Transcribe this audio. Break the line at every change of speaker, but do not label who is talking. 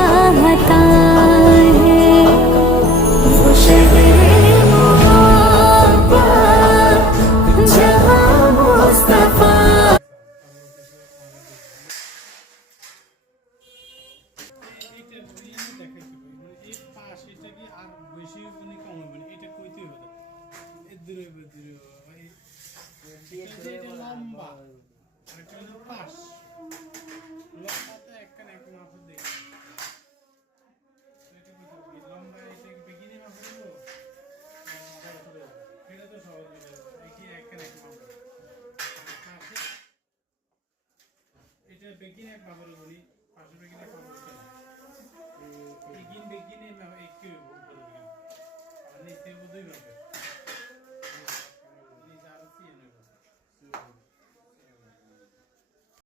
चाहता है वो शहर
দূরে দূরে লম্বা পাশ বেকিং এক এটা বেকিং এক বাবল বলি পাশে বেকিং